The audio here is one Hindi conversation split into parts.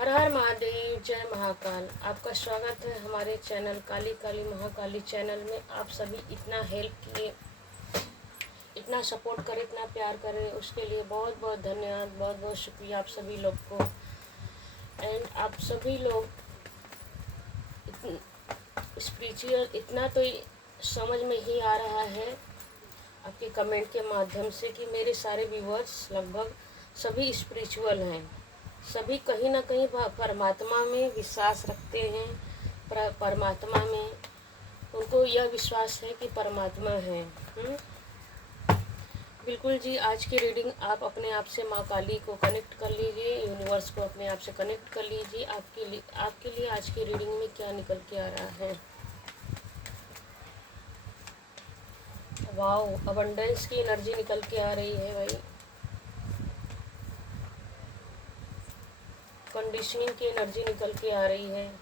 हर हर महादेव, जय महाकाल। आपका स्वागत है हमारे चैनल काली काली महाकाली चैनल में। आप सभी इतना हेल्प किए, इतना सपोर्ट करें, इतना प्यार करें, उसके लिए बहुत बहुत धन्यवाद, बहुत बहुत शुक्रिया आप सभी लोग को। एंड आप सभी लोग स्पिरिचुअल इतना तो समझ में ही आ रहा है आपके कमेंट के माध्यम से कि मेरे सारे व्यूवर्स लगभग सभी स्पिरिचुअल हैं, सभी कहीं ना कहीं परमात्मा में विश्वास रखते हैं। परमात्मा में उनको यह विश्वास है कि परमात्मा है। बिल्कुल जी। आज की रीडिंग आप अपने आप से माँ काली को कनेक्ट कर लीजिए, यूनिवर्स को अपने आप से कनेक्ट कर लीजिए। आपके लिए आज की रीडिंग में क्या निकल के आ रहा है। वाओ, अबंडेंस की एनर्जी निकल के आ रही है भाई। कंडीशनिंग की एनर्जी निकल के आ रही है।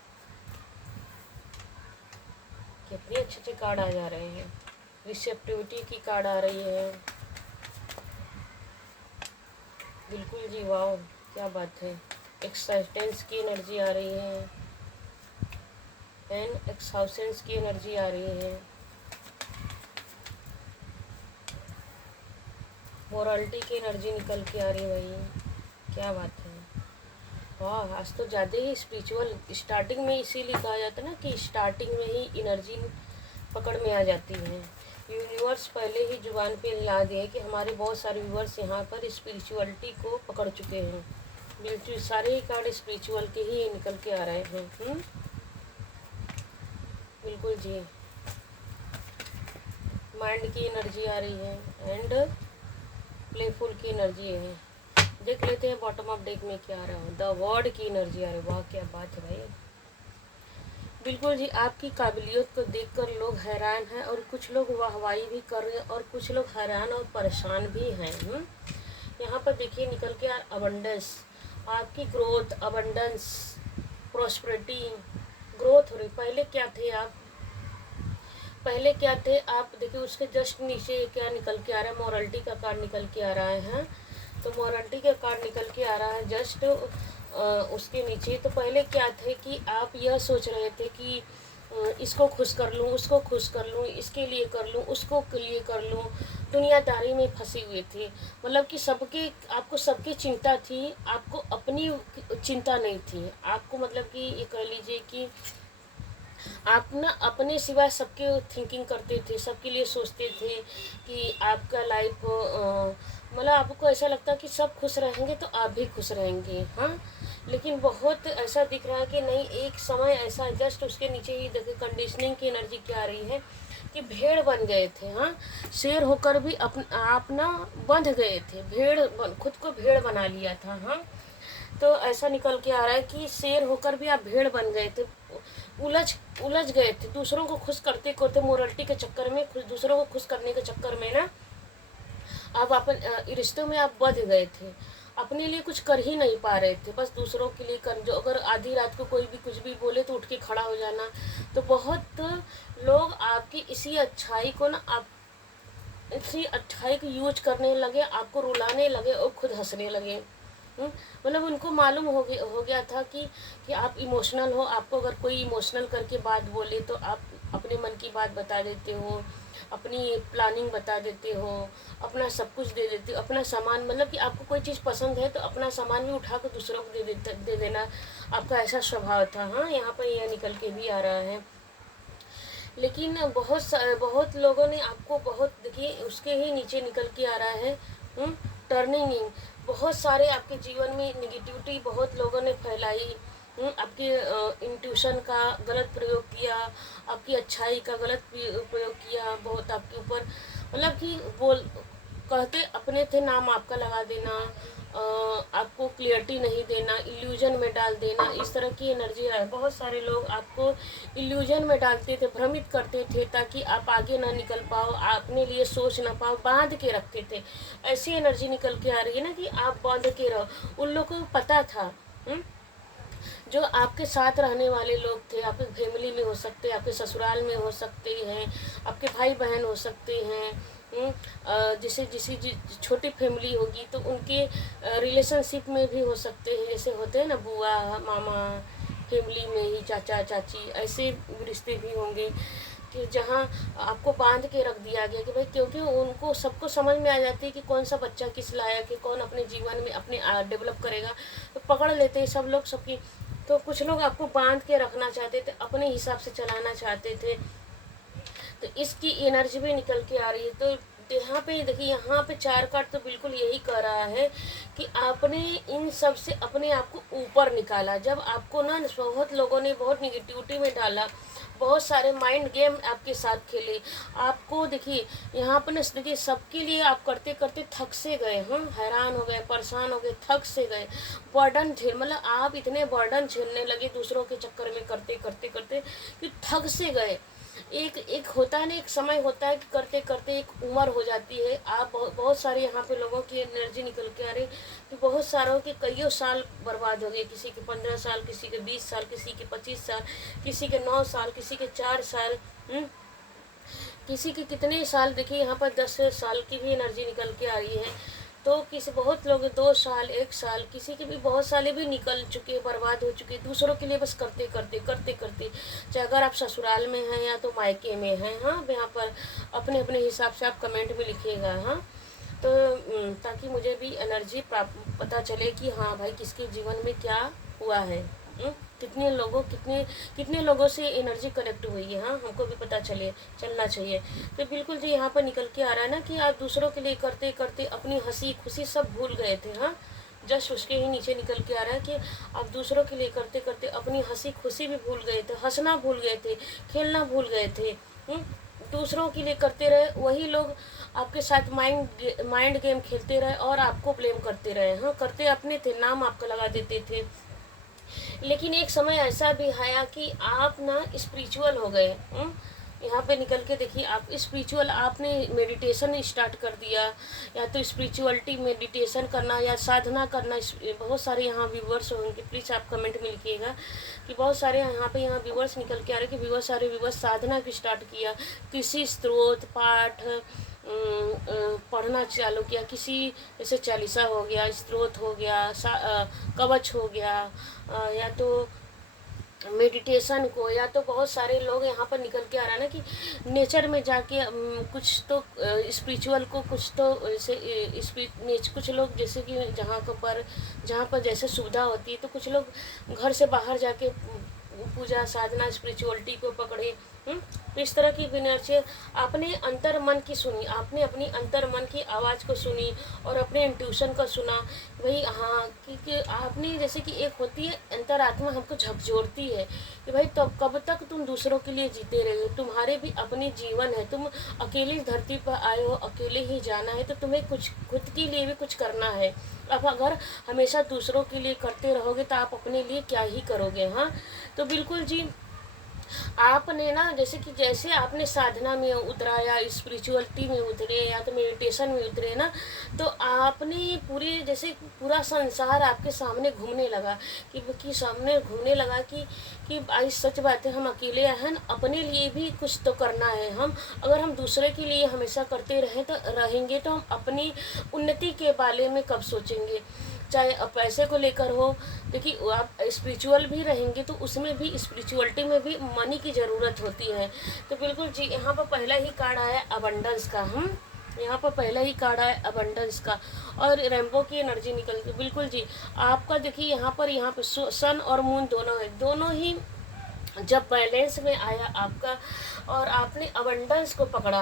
कितने अच्छे अच्छे कार्ड आ जा रहे हैं। रिसेप्टिविटी की कार्ड आ रही है। बिल्कुल जी, वाओ क्या बात है। एक्साइटेंस की एनर्जी आ रही है एंड एक्साउसेंस की एनर्जी आ रही है। मोरालिटी की एनर्जी निकल के आ रही है भाई, क्या बात है। वाह, आज तो ज़्यादा ही स्पिरिचुअल। स्टार्टिंग में इसीलिए कहा जाता है ना कि स्टार्टिंग में ही एनर्जी पकड़ में आ जाती है। यूनिवर्स पहले ही जुबान पे ला दिए कि हमारे बहुत सारे व्यूवर्स यहाँ पर स्पिरिचुअलिटी को पकड़ चुके हैं। बिल्कुल सारे ही कार्ड स्पिरिचुअल के ही निकल के आ रहे हैं। बिल्कुल जी। माइंड की एनर्जी आ रही है एंड प्लेफुल की एनर्जी है। देख लेते हैं बॉटम ऑफ डेक में क्या आ रहा है। द वर्ड की एनर्जी आ रही है। वाह क्या बात है भाई। बिल्कुल जी, आपकी काबिलियत को देखकर लोग हैरान हैं और कुछ लोग वाहवाही भी कर रहे हैं और कुछ लोग हैरान और परेशान भी हैं। यहाँ पर देखिए निकल के यार अबंडेंस, आपकी ग्रोथ, अबंडेंस, प्रॉस्पेरिटी, ग्रोथ हो रही। पहले क्या थे आप देखिए, उसके जस्ट नीचे क्या निकल के आ रहा है। मोरालिटी का कार्ड निकल के आ रहा है। तो मोरालिटी का कार्ड निकल के आ रहा है जस्ट उसके नीचे। तो पहले क्या थे कि आप यह सोच रहे थे कि इसको खुश कर लूँ, उसको खुश कर लूँ, इसके लिए कर लूँ, उसको के लिए कर लूँ। दुनियादारी में फंसे हुए थे। मतलब कि आपको सबकी चिंता थी, आपको अपनी चिंता नहीं थी। आपको मतलब कि ये कह लीजिए कि आप ना अपने सिवाय सबके थिंकिंग करते थे, सबके लिए सोचते थे कि आपका लाइफ मतलब आपको ऐसा लगता है कि सब खुश रहेंगे तो आप भी खुश रहेंगे। हाँ, लेकिन बहुत ऐसा दिख रहा है कि नहीं, एक समय ऐसा जस्ट उसके नीचे ही देखिए कंडीशनिंग की एनर्जी क्या आ रही है कि भेड़ बन गए थे। हाँ, शेर होकर भी आप ना बंध गए थे। खुद को भेड़ बना लिया था। हाँ, तो ऐसा निकल के आ रहा है कि शेर होकर भी आप भेड़ बन गए थे, उलझ उलझ गए थे दूसरों को खुश करते करते, मोरल्टी के चक्कर में, दूसरों को खुश करने के चक्कर में ना आप अपन रिश्तों में आप बंध गए थे। अपने लिए कुछ कर ही नहीं पा रहे थे, बस दूसरों के लिए कर। जो अगर आधी रात को कोई भी कुछ भी बोले तो उठ के खड़ा हो जाना। तो बहुत लोग आपकी इसी अच्छाई को यूज करने लगे, आपको रुलाने लगे और खुद हंसने लगे। मतलब उनको मालूम हो गया था कि आप इमोशनल हो। आपको अगर कोई इमोशनल करके बात बोले तो आप अपने मन की बात बता देते हो, अपनी प्लानिंग बता देते हो, अपना सब कुछ दे देते हो, अपना सामान, मतलब कि आपको कोई चीज़ पसंद है तो अपना सामान भी उठा कर दूसरों को दे देना। आपका ऐसा स्वभाव था। हाँ, यहाँ पर यह निकल के भी आ रहा है। लेकिन बहुत लोगों ने आपको बहुत देखिए, उसके ही नीचे निकल के आ रहा है टर्निंग इन। बहुत सारे आपके जीवन में निगेटिविटी बहुत लोगों ने फैलाई। आपके इंट्यूशन का गलत प्रयोग किया, आपकी अच्छाई का गलत प्रयोग किया बहुत आपके ऊपर। मतलब कि बोल कहते अपने थे नाम आपका लगा देना, आपको क्लियरिटी नहीं देना, इल्यूजन में डाल देना, इस तरह की एनर्जी है। बहुत सारे लोग आपको इल्यूजन में डालते थे, भ्रमित करते थे ताकि आप आगे ना निकल पाओ, अपने लिए सोच ना पाओ, बांध के रखते थे। ऐसी एनर्जी निकल के आ रही है ना कि आप बांध के रहो। उन लोगों को पता था। जो आपके साथ रहने वाले लोग थे, आपके फैमिली में हो सकते हैं, आपके ससुराल में हो सकते हैं, आपके भाई बहन हो सकते हैं, जैसे छोटी फैमिली होगी तो उनके रिलेशनशिप में भी हो सकते हैं, जैसे होते हैं ना बुआ मामा, फैमिली में ही चाचा चाची, ऐसे रिश्ते भी होंगे कि जहाँ आपको बांध के रख दिया गया कि भाई, क्योंकि उनको सबको समझ में आ जाती है कि कौन सा बच्चा किस लायक है, कौन अपने जीवन में अपने डेवलप करेगा, तो पकड़ लेते हैं सब लोग सबकी। तो कुछ लोग आपको बांध के रखना चाहते थे, अपने हिसाब से चलाना चाहते थे, तो इसकी एनर्जी भी निकल के आ रही है। तो यहाँ पे देखिए, यहाँ पे 4 कार्ड तो बिल्कुल यही कर रहा है कि आपने इन सब से अपने आप को ऊपर निकाला। जब आपको ना बहुत लोगों ने बहुत निगेटिविटी में डाला, बहुत सारे माइंड गेम आपके साथ खेले, आपको देखिए यहाँ पर ना देखिए सबके लिए आप करते करते थक से गए, हम हैरान हो गए, परेशान हो गए, थक से गए, बर्डन झेल, मतलब आप इतने बर्डन झेलने लगे दूसरों के चक्कर में करते करते करते कि थक से गए। एक होता है ना, एक समय होता है कि करते करते एक उम्र हो जाती है। आप बहुत सारे यहाँ पे लोगों की एनर्जी निकल के आ रही कि बहुत सारों के कईयों साल बर्बाद हो गए, किसी के 15 साल, किसी के 20 साल, किसी के 25 साल, किसी के 9 साल, किसी के 4 साल, किसी के कितने साल। देखिए यहाँ पर 10 साल की भी एनर्जी निकल के आ रही है। तो किसी बहुत लोग 2 साल, 1 साल, किसी के भी बहुत साले भी निकल चुके, बर्बाद हो चुके दूसरों के लिए, बस करते करते करते करते। चाहे अगर आप ससुराल में हैं या तो मायके में हैं, हाँ यहाँ पर अपने अपने हिसाब से आप कमेंट में लिखिएगा, हाँ, तो ताकि मुझे भी एनर्जी पता चले कि हाँ भाई किसके जीवन में क्या हुआ है, कितने लोगों से एनर्जी कनेक्ट हुई है, हाँ हमको भी पता चलना चाहिए। तो बिल्कुल जी यहाँ पर निकल के आ रहा है ना कि आप दूसरों के लिए करते करते अपनी हंसी खुशी सब भूल गए थे, हाँ, जस्ट उसके ही नीचे निकल के आ रहा है कि आप दूसरों के लिए करते करते अपनी हंसी खुशी भी भूल गए थे, हंसना भूल गए थे, खेलना भूल गए थे, दूसरों के लिए करते रहे। वही लोग आपके साथ माइंड गेम खेलते रहे और आपको ब्लेम करते रहे, हाँ, करते अपने थे, नाम आपका लगा देते थे। लेकिन एक समय ऐसा भी आया कि आप ना स्पिरिचुअल हो गए। यहाँ पे निकल के देखिए, आप स्पिरिचुअल, आपने मेडिटेशन स्टार्ट कर दिया, या तो स्पिरिचुअलिटी मेडिटेशन करना या साधना करना। बहुत सारे यहाँ व्यूवर्स होंगे, प्लीज़ आप कमेंट में लिखिएगा कि बहुत सारे यहाँ व्यूवर्स निकल के आ रहे कि बहुत सारे व्यूवर्स साधना की स्टार्ट किया, किसी स्त्रोत पाठ पढ़ना चालू किया, किसी जैसे चालीसा हो गया, स्त्रोत हो गया, कवच हो गया, या तो मेडिटेशन को, या तो बहुत सारे लोग यहाँ पर निकल के आ रहा है ना कि नेचर में जाके कुछ तो स्पिरिचुअल को, कुछ तो जैसे कुछ लोग जैसे कि जहाँ पर जैसे सुविधा होती है, तो कुछ लोग घर से बाहर जाके पूजा साधना स्पिरिचुअलिटी को पकड़े। तो इस तरह की एनर्जी आपने अंतर मन की सुनी, आपने अपनी अंतर मन की आवाज़ को सुनी और अपने इंट्यूशन को सुना भाई, हाँ, कि आपने जैसे कि एक होती है अंतरात्मा हमको झकझोरती है कि भाई तो कब तक तुम दूसरों के लिए जीते रहे हो, तुम्हारे भी अपने जीवन है, तुम अकेली धरती पर आए हो, अकेले ही जाना है, तो तुम्हें कुछ खुद के लिए भी कुछ करना है। अब अगर हमेशा दूसरों के लिए करते रहोगे तो आप अपने लिए क्या ही करोगे, हाँ। तो बिल्कुल जी, आपने ना जैसे आपने साधना में उतरा या स्पिरिचुअलिटी में उतरे या तो मेडिटेशन में उतरे ना, तो आपने पूरे जैसे पूरा संसार आपके सामने घूमने लगा कि भाई सच बात है, हम अकेले हैं, अपने लिए भी कुछ तो करना है। अगर हम दूसरे के लिए हमेशा करते रहेंगे तो हम अपनी उन्नति के बारे में कब सोचेंगे। चाहे पैसे को लेकर हो, देखिए आप स्पिरिचुअल भी रहेंगे तो उसमें भी, स्पिरिचुअलिटी में भी मनी की ज़रूरत होती है। तो बिल्कुल जी, यहाँ पर पहला ही कार्ड आया अबंडेंस का, यहाँ पर पहला ही कार्ड आया अबंडेंस का, और रेनबो की एनर्जी निकल के बिल्कुल जी आपका देखिए यहाँ पर सन और मून दोनों ही जब बैलेंस में आया आपका और आपने अबंडेंस को पकड़ा,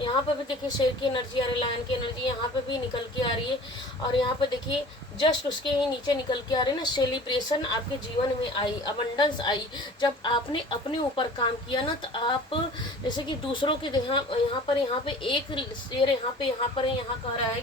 यहाँ पर भी देखिए शेर की एनर्जी आ रही, लायन की एनर्जी यहाँ पे भी निकल के आ रही है, और यहाँ पे देखिए जस्ट उसके ही नीचे निकल के आ रही है ना, सेलिब्रेशन आपके जीवन में आई, अबंडेंस आई। जब आपने अपने ऊपर काम किया ना, तो आप जैसे कि दूसरों के यहाँ पे एक शेर यहाँ कह रहा है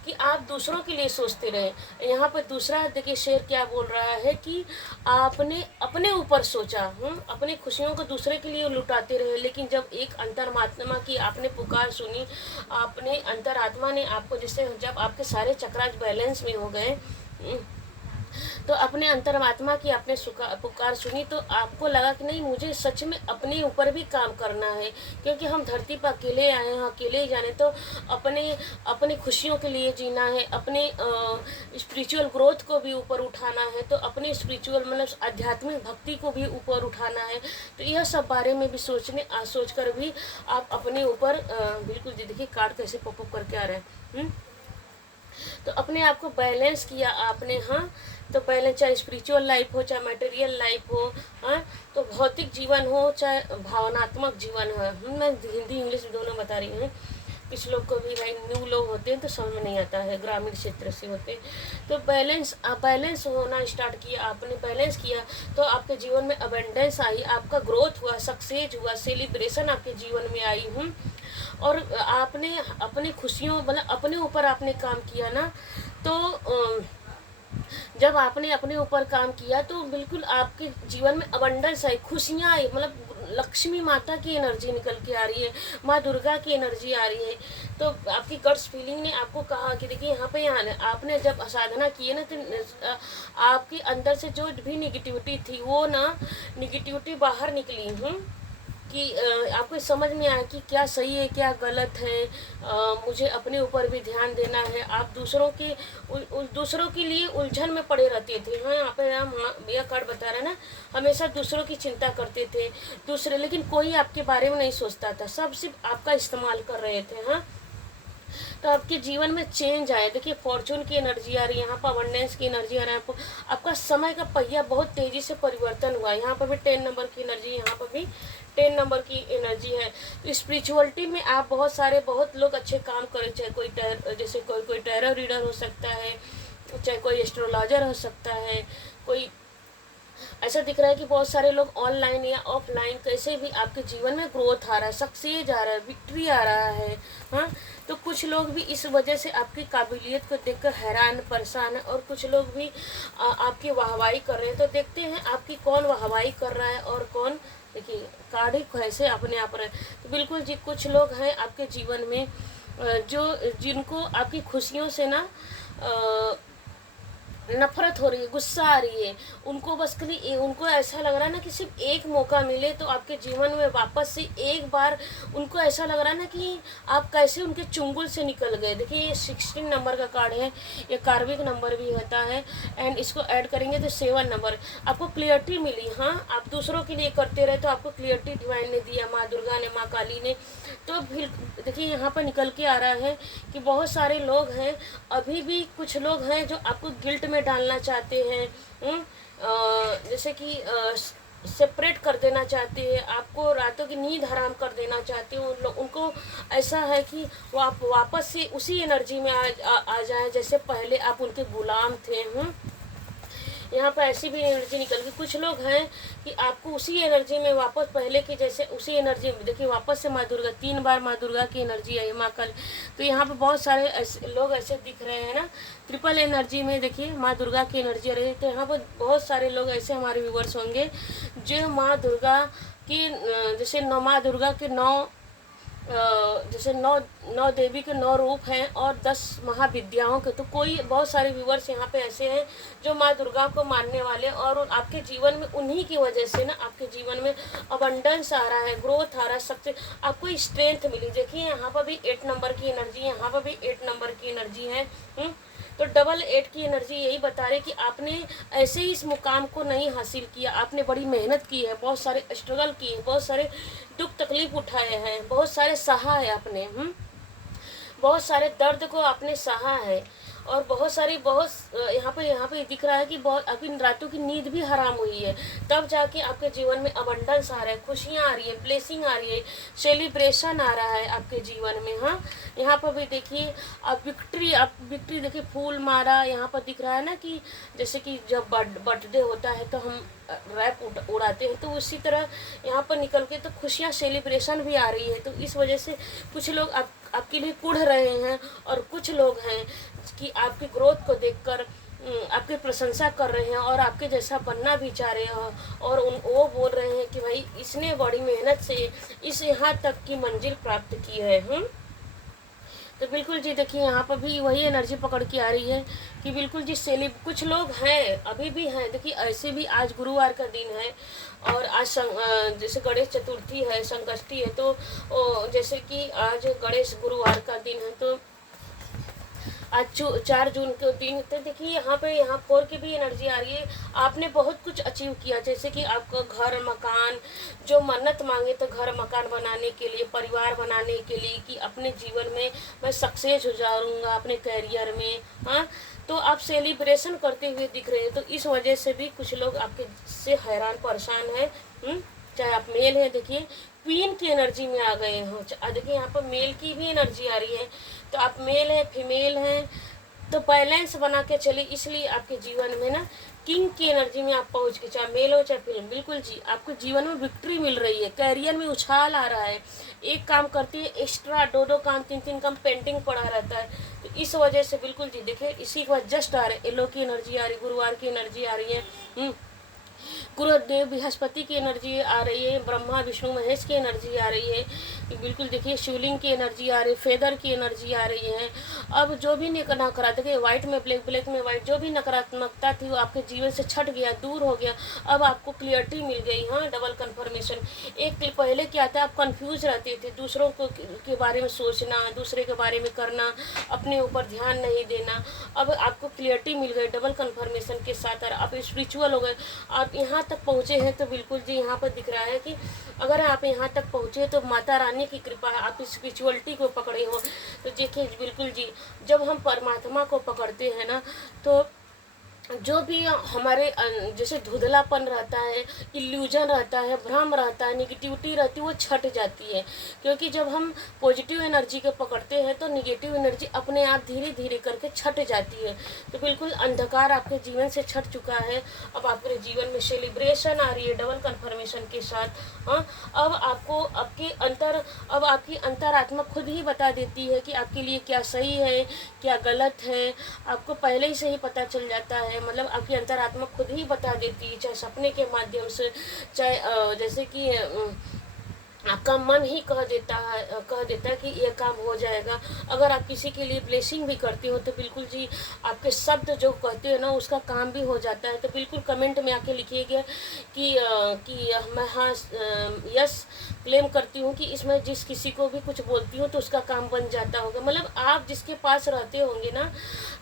कि आप दूसरों के लिए सोचते रहे। यहाँ पर दूसरा देखिए शेर क्या बोल रहा है कि आपने अपने ऊपर सोचा, अपनी खुशियों को दूसरे के लिए लुटाते रहे, लेकिन जब एक अंतरात्मा की आपने पुकार सुनी, आपने अंतरात्मा ने आपको, जैसे जब आपके सारे चक्रास बैलेंस में हो गए, तो अपने अंतरात्मा की आपने पुकार सुनी, तो आपको लगा कि नहीं, मुझे सच में अपने ऊपर भी काम करना है, क्योंकि हम धरती पर अकेले आए हैं, अकेले ही जाने, तो अपने अपनी खुशियों के लिए जीना है, अपने स्पिरिचुअल ग्रोथ को भी ऊपर उठाना है, तो अपने स्पिरिचुअल मतलब आध्यात्मिक भक्ति को भी ऊपर उठाना है। तो यह सब बारे में भी सोच कर भी आप अपने ऊपर बिल्कुल देखिए कार्ड कैसे पॉपअप करके आ रहे हैं। तो अपने आप को बैलेंस किया आपने। हाँ, तो बैलेंस, चाहे स्पिरिचुअल लाइफ हो, चाहे मटेरियल लाइफ हो, हाँ, तो भौतिक जीवन हो, चाहे भावनात्मक जीवन हो। मैं हिंदी इंग्लिश दोनों बता रही हूँ। कुछ लोग को भी भाई न्यू लोग होते हैं तो समझ में नहीं आता है, ग्रामीण क्षेत्र से होते हैं। तो बैलेंस होना स्टार्ट किया आपने, बैलेंस किया तो आपके जीवन में अबेंडेंस आई, आपका ग्रोथ हुआ, सक्सेस हुआ, सेलिब्रेशन आपके जीवन में आई। और आपने अपनी खुशियों मतलब अपने ऊपर आपने काम किया ना, तो जब आपने अपने ऊपर काम किया तो बिल्कुल आपके जीवन में अबंडेंस आई, खुशियाँ आई, मतलब लक्ष्मी माता की एनर्जी निकल के आ रही है, माँ दुर्गा की एनर्जी आ रही है। तो आपकी गट्स फीलिंग ने आपको कहा कि देखिए यहाँ पे आपने जब साधना की है ना, तो आपके अंदर से जो भी निगेटिविटी थी वो ना निगेटिविटी बाहर निकली। कि आपको समझ में आया कि क्या सही है क्या गलत है, मुझे अपने ऊपर भी ध्यान देना है। आप दूसरों के लिए उलझन में पड़े रहते थे। हाँ, यहाँ पे यह कार्ड बता रहा है ना, हमेशा दूसरों की चिंता करते थे दूसरे, लेकिन कोई आपके बारे में नहीं सोचता था, सब सिर्फ आपका इस्तेमाल कर रहे थे। हाँ, तो आपके जीवन में चेंज आया। देखिए फॉर्चून की एनर्जी आ रही है, यहाँ पर अबंडेंस की एनर्जी आ रहा है। आपका समय का पहिया बहुत तेजी से परिवर्तन हुआ है। यहाँ पर भी 10 नंबर की एनर्जी, यहाँ पर भी 10 नंबर की एनर्जी है। तो स्पिरिचुअलिटी में आप बहुत लोग अच्छे काम करें, चाहे कोई टैरो रीडर हो सकता है, चाहे कोई एस्ट्रोलॉजर हो सकता है, कोई ऐसा दिख रहा है कि बहुत सारे लोग ऑनलाइन या ऑफलाइन कैसे भी आपके जीवन में ग्रोथ आ रहा है, सक्सेस आ रहा है, विक्ट्री आ रहा है। हाँ, तो कुछ लोग भी इस वजह से आपकी काबिलियत को देखकर हैरान परेशान है, और कुछ लोग भी आपकी वाहवाही कर रहे हैं। तो देखते हैं आपकी कौन वाहवाही कर रहा है और कौन, देखिए कार्ड ही कैसे अपने आप रहे। तो बिल्कुल जी, कुछ लोग हैं आपके जीवन में जिनको आपकी खुशियों से ना नफरत हो रही है, गुस्सा आ रही है। उनको ऐसा लग रहा है ना कि सिर्फ एक मौका मिले तो आपके जीवन में वापस से एक बार, उनको ऐसा लग रहा है ना कि आप कैसे उनके चुंगल से निकल गए। देखिए ये 16 नंबर का कार्ड है, ये कार्मिक नंबर भी होता है, एंड इसको ऐड करेंगे तो 7 नंबर। आपको क्लियरिटी मिली। हाँ, आप दूसरों के लिए करते रहे तो आपको क्लियरिटी डिवाइन ने दिया, माँ दुर्गा ने, माँ काली ने। तो फिर देखिए यहाँ पर निकल के आ रहा है कि बहुत सारे लोग हैं, अभी भी कुछ लोग हैं जो आपको गिल्ट में डालना चाहते हैं, जैसे कि सेपरेट कर देना चाहते हैं, आपको रातों की नींद हराम कर देना चाहते हैं। उनको ऐसा है कि वो आप वापस से उसी एनर्जी में आ जाएं जैसे पहले आप उनके गुलाम थे। यहाँ पर ऐसी भी एनर्जी निकल गई। कुछ लोग हैं कि आपको उसी एनर्जी में वापस पहले की जैसे उसी एनर्जी में, देखिए वापस से माँ दुर्गा, 3 बार माँ दुर्गा की एनर्जी आई, माँ कल। तो यहाँ पे बहुत सारे लोग ऐसे दिख रहे हैं ना, ट्रिपल एनर्जी में देखिए माँ दुर्गा की एनर्जी आ रही है। तो यहाँ पर बहुत सारे लोग ऐसे हमारे व्यूवर्स होंगे जो माँ दुर्गा की, जैसे माँ दुर्गा के 9 जैसे 9 देवी के 9 रूप हैं और 10 महाविद्याओं के। तो बहुत सारे व्यूवर्स यहाँ पे ऐसे हैं जो माँ दुर्गा को मानने वाले, और आपके जीवन में उन्हीं की वजह से ना आपके जीवन में अबंडेंस आ रहा है, ग्रोथ आ रहा है, सबसे आपको स्ट्रेंथ मिली। देखिए यहाँ पर भी 8 नंबर की एनर्जी, यहाँ पर भी 8 नंबर की एनर्जी है। तो डबल 8 की एनर्जी यही बता रही कि आपने ऐसे ही इस मुकाम को नहीं हासिल किया, आपने बड़ी मेहनत की है, बहुत सारे स्ट्रगल किए, बहुत सारे दुख तकलीफ उठाए हैं, बहुत सारे सहा है आपने। बहुत सारे दर्द को आपने सहा है, और यहाँ पे दिख रहा है कि बहुत आपकी रातों की नींद भी हराम हुई है, तब जाके आपके जीवन में अबंडेंस आ रहा है, खुशियाँ आ रही है, ब्लेसिंग आ रही है, सेलिब्रेशन आ रहा है आपके जीवन में। हाँ, यहाँ पर भी देखिए आप विक्ट्री देखिए, फूल मारा यहाँ पर दिख रहा है ना, कि जैसे कि जब बर्थडे होता है तो हम रैप उड़ाते हैं, तो उसी तरह यहाँ पर निकल के तो खुशियाँ, सेलिब्रेशन भी आ रही है। तो इस वजह से कुछ लोग आपके लिए कुढ़ रहे हैं, और कुछ लोग हैं कि आपकी ग्रोथ को देखकर आपकी प्रशंसा कर रहे हैं और आपके जैसा बनना भी चाह रहे हैं, और वो बोल रहे हैं कि भाई इसने बड़ी मेहनत से इस यहाँ तक की मंजिल प्राप्त की है। तो बिल्कुल जी देखिए यहाँ पर भी वही एनर्जी पकड़ के आ रही है कि बिल्कुल जी कुछ लोग हैं, अभी भी हैं। देखिए ऐसे भी आज गुरुवार का दिन है और आज जैसे गणेश चतुर्थी है, संकष्टी है, तो जैसे कि आज गणेश गुरुवार का दिन है, तो आज 4 जून के दिन। तो देखिए यहाँ पे यहाँ 4 की भी एनर्जी आ रही है। आपने बहुत कुछ अचीव किया, जैसे कि आपका घर मकान, जो मन्नत मांगे तो घर मकान बनाने के लिए, परिवार बनाने के लिए, कि अपने जीवन में मैं सक्सेस हो जाऊँगा अपने करियर में, हाँ, तो आप सेलिब्रेशन करते हुए दिख रहे हैं। तो इस वजह से भी कुछ लोग आपके से हैरान परेशान है। चाहे आप मेल है, देखिए क्वीन की एनर्जी में आ गए हो। देखिए यहाँ पर मेल की भी एनर्जी आ रही है, तो आप मेल है फीमेल हैं, तो बैलेंस बना के चले, इसलिए आपके जीवन में ना किंग की एनर्जी में आप पहुँच के, चाहे मेल हो चाहे फीमेल, बिल्कुल जी आपको जीवन में विक्ट्री मिल रही है, करियर में उछाल आ रहा है। एक काम करती है एक्स्ट्रा 2-2 काम 3-3 काम पेंटिंग पड़ा रहता है। तो इस वजह से बिल्कुल जी देखिए इसी के बाद जस्ट आ रहे येलो की एनर्जी आ रही, गुरुवार की एनर्जी आ रही है, गुरुदेव बृहस्पति की एनर्जी आ रही है, ब्रह्मा विष्णु महेश की एनर्जी आ रही है, बिल्कुल देखिए शिवलिंग की एनर्जी आ रही है, फेदर की एनर्जी आ रही है। अब जो भी नकारात्मक, देखिए व्हाइट में ब्लैक, ब्लैक में व्हाइट, जो भी नकारात्मकता थी वो आपके जीवन से छट गया, दूर हो गया। अब आपको क्लियरिटी मिल गई, हाँ, डबल कन्फर्मेशन। एक पहले क्या था, आप कंफ्यूज रहते थे, दूसरों को के बारे में सोचना, दूसरे के बारे में करना, अपने ऊपर ध्यान नहीं देना। अब आपको क्लियरिटी मिल गई डबल कन्फर्मेशन के साथ, और आप स्पिरिचुअल हो गए, आप यहाँ तक पहुँचे हैं। तो बिल्कुल जी यहाँ पर दिख रहा है कि अगर आप यहाँ तक पहुँचे तो माता रानी की कृपा है, आप स्पिरिचुअलिटी को पकड़े हो। तो देखिए बिल्कुल जी जब हम परमात्मा को पकड़ते हैं ना, तो जो भी हमारे जैसे धुंधलापन रहता है, इल्यूजन रहता है, भ्रम रहता है, निगेटिविटी रहती है, वो छट जाती है। क्योंकि जब हम पॉजिटिव एनर्जी को पकड़ते हैं तो निगेटिव एनर्जी अपने आप धीरे धीरे करके छट जाती है। तो बिल्कुल अंधकार आपके जीवन से छट चुका है। अब आपके जीवन में सेलिब्रेशन आ रही है डबल कन्फर्मेशन के साथ, हाँ। अब आपको अब आपकी अंतरात्मा खुद ही बता देती है कि आपके लिए क्या सही है क्या गलत है, आपको पहले ही से ही पता चल जाता है। मतलब आपकी अंतरात्मा खुद ही बता देती है, चाहे सपने के माध्यम से, चाहे जैसे कि आपका मन ही कह देता है कि ये काम हो जाएगा। अगर आप किसी के लिए ब्लेसिंग भी करते हो तो बिल्कुल जी आपके शब्द जो कहते हो ना उसका काम भी हो जाता है। तो बिल्कुल कमेंट में आके लिखिएगा कि मैं हाँ यस क्लेम करती हूँ कि इसमें जिस किसी को भी कुछ बोलती हूँ तो उसका काम बन जाता होगा। मतलब आप जिसके पास रहते होंगे ना,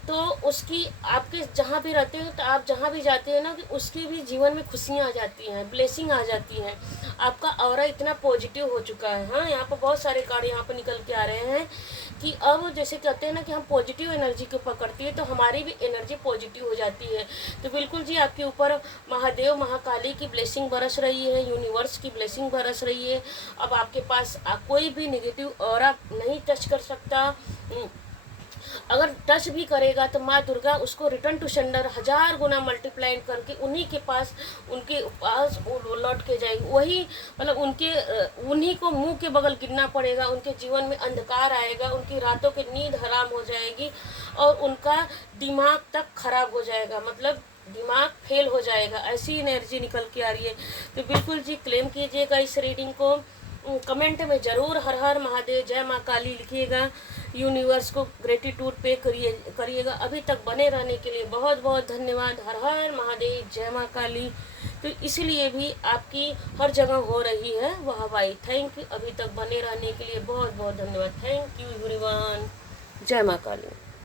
तो उसकी आपके जहाँ भी रहते हो, तो आप जहाँ भी जाते हैं ना, कि उसके भी जीवन में खुशियाँ आ जाती हैं, ब्लेसिंग आ जाती हैं। आपका ऑरा इतना पॉजिटिव हो चुका है। हाँ, यहाँ पर बहुत सारे कार्ड यहाँ पर निकल के आ रहे हैं कि अब जैसे कहते हैं ना कि हम पॉजिटिव एनर्जी को पकड़ती है तो हमारी भी एनर्जी पॉजिटिव हो जाती है। तो बिल्कुल जी आपके ऊपर महादेव महाकाली की ब्लेसिंग बरस रही है, यूनिवर्स की ब्लेसिंग बरस रही है। अब आपके पास कोई भी नेगेटिव ऑरा नहीं टच कर सकता। अगर टच भी करेगा तो माँ दुर्गा उसको रिटर्न टू सेंडर 1000 गुना मल्टीप्लाइड करके उनके पास वो लौट के जाएगी। वही मतलब उन्हीं को मुंह के बगल गिरना पड़ेगा, उनके जीवन में अंधकार आएगा, उनकी रातों की नींद हराम हो जाएगी और उनका दिमाग तक खराब हो जाएगा, मतलब दिमाग फेल हो जाएगा। ऐसी एनर्जी निकल के आ रही है। तो बिल्कुल जी क्लेम कीजिएगा इस रीडिंग को, कमेंट में ज़रूर हर हर महादेव जय माँ काली लिखिएगा। यूनिवर्स को ग्रेटिट्यूड पे करिएगा। अभी तक बने रहने के लिए बहुत बहुत धन्यवाद। हर हर महादेव जय माँ काली। तो इसलिए भी आपकी हर जगह हो रही है वह हवाई। थैंक यू, अभी तक बने रहने के लिए बहुत बहुत धन्यवाद। Thank you everyone. जय माँ काली।